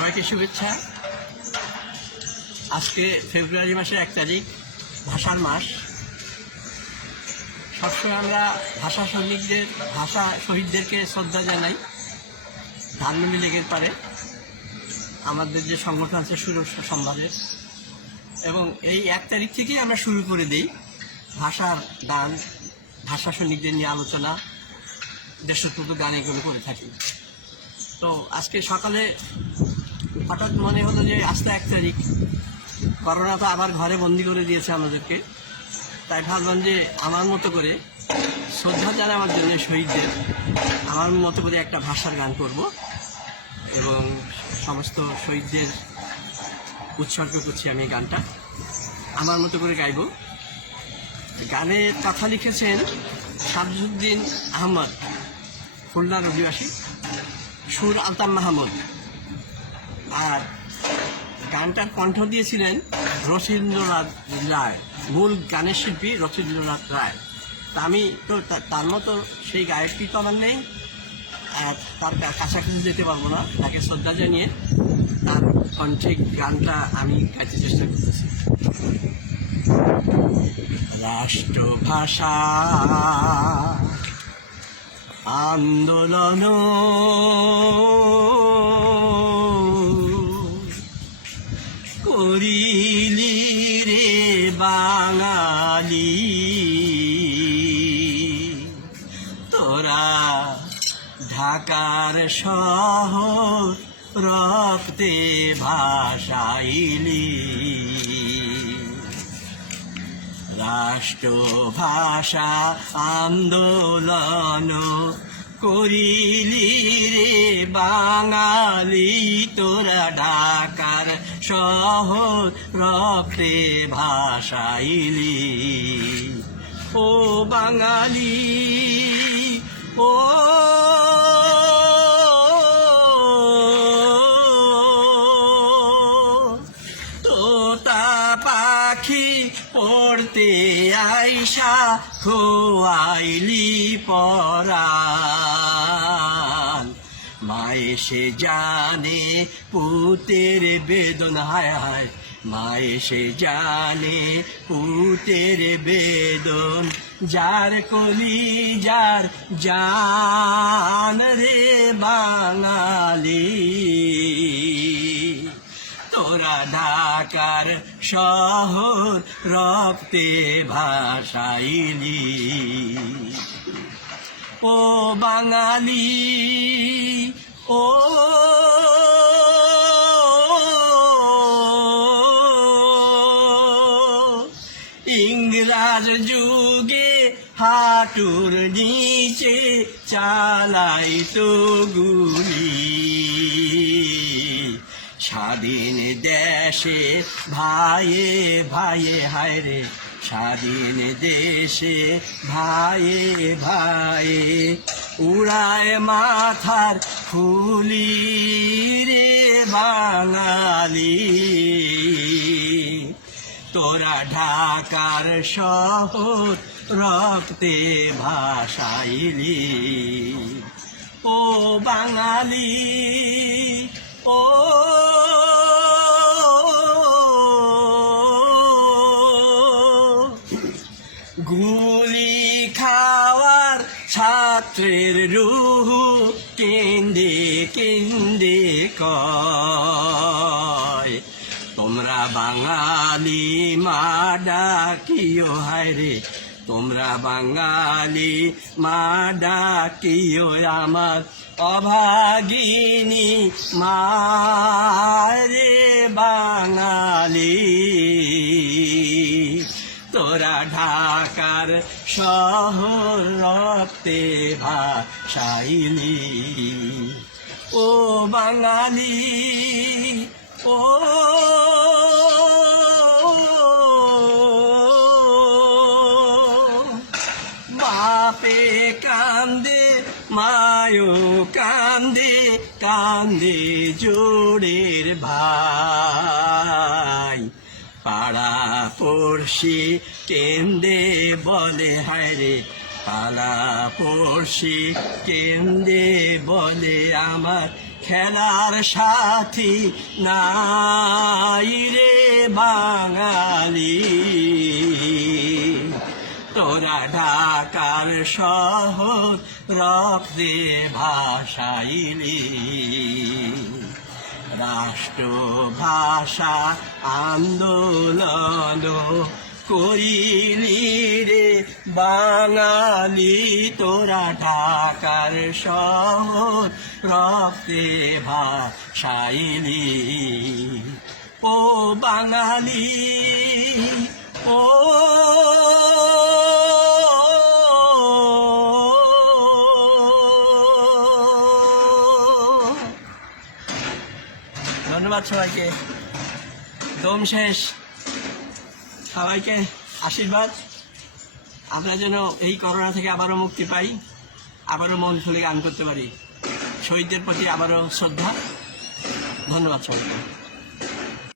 সবাইকে শুভেচ্ছা। আজকে ফেব্রুয়ারি মাসের 1 তারিখ, ভাষার মাস। সবসময় আমরা ভাষা শহীদদেরকে শ্রদ্ধা জানাই। ধানমন্ডি লেগের পারে আমাদের যে সংগঠন আছে সুরক্ষা সম্ভারের, এবং এই 1 তারিখ থেকেই আমরা শুরু করে দিই ভাষার গান, ভাষা সৈনিকদের নিয়ে আলোচনা, দেশোত্তর গান এগুলো করে থাকি। তো আজকে সকালে হঠাৎ মনে হলো যে আজকে 1 তারিখ, করোনা তো আবার ঘরে বন্দি করে দিয়েছে আমাদেরকে। তাই ভাবলাম যে আমার মতো করে শ্রদ্ধা জানাবার জন্য শহীদদের আমার মতো করে একটা ভাষার গান করব এবং সমস্ত শহীদদের উৎসর্গ করছি। আমি গানটা আমার মতো করে গাইব। গানের কথা লিখেছেন শামসুদ্দিন আহমদ, খুলনার অধিবাসী, সুর আলতাফ মাহমুদ, আর গানটার কণ্ঠ দিয়েছিলেন রথীন্দ্রনাথ রায়, মূল গানের শিল্পী রথীন্দ্রনাথ রায়। তা আমি তো তার মতো সেই গায়কটি তো আমার নেই, আর তার কাছাকাছি যেতে পারবো না। তাকে শ্রদ্ধা জানিয়ে তার কণ্ঠে গানটা আমি গাইতে চেষ্টা করতেছি। রাষ্ট্রভাষা আন্দোলন করিলি রে বাঙালি, তোরা ঢাকার শহর রক্তে ভাসাইলি। রাষ্ট্রভাষা আন্দোলন করিলি রে বাঙালি, তোরা ঢাকার শহর রক্তে ভাসাইলি। ও বাঙালি, ও তোতা পাখি পড়তে আইসা খোয়াইলি পরাণ। মায়ে সে জানে পুতের বেদনা, হায় হায় মায়ে সে জানে পুতের বেদন, যার কলি যার জান রে বাঙালি, তোরা ঢাকার শহর রক্তে ভাসাইলি। ও বাঙালি, ও ইংরাজ যুগে হাঁটুর নিচে চালাইতো গুলি, স্বাধীন দেশে ভাইয়ে ভাইয়ে, হায় রে স্বাধীন দেশে ভাইয়ে ভাইয়ে, উড়ায় মাথার খুলি রে বাঙালি, তোরা ঢাকার শহর রক্তে ভাসাইলি। ও বাঙালি, ও গুলি খাওয়ার ছাত্রের রুহ কেন্দে কেন্দে কয়, তোমরা বাঙালি মা ডাকিও, হায় রে তোমরা বাঙালি মা ডাকিও, আমার অভাগিনী মা রে বাঙালি, তোরা ঢাকার শহর রক্তে ভাসাইলি। ও বাঙালি, ও বাপে কান্দে মায়ো কান্দে, কান্দে জোড়ের ভাই, পাড়া পড়শি কেন্দে বলে, হায় রে পাড়াপড়শি কেন্দ্রে বলে আমার খেলার সাথী নাই রে বাঙালি। তোরা ঢাকার শহর রক্তে ভাসাইলি, রাষ্ট্রভাষা আন্দোলন করিলি রে বাঙালি। তোরা ঢাকার শহর রক্তে ভাসাইলি। ও বাঙালি ও ধন্যবাদ সবাইকে। দম শেষ। সবাইকে আশীর্বাদ, আমরা যেন এই করোনা থেকে আবারও মুক্তি পাই, আবারও মন খুলে গান করতে পারি। শহীদদের প্রতি আবারও শ্রদ্ধা। ধন্যবাদ সবাইকে।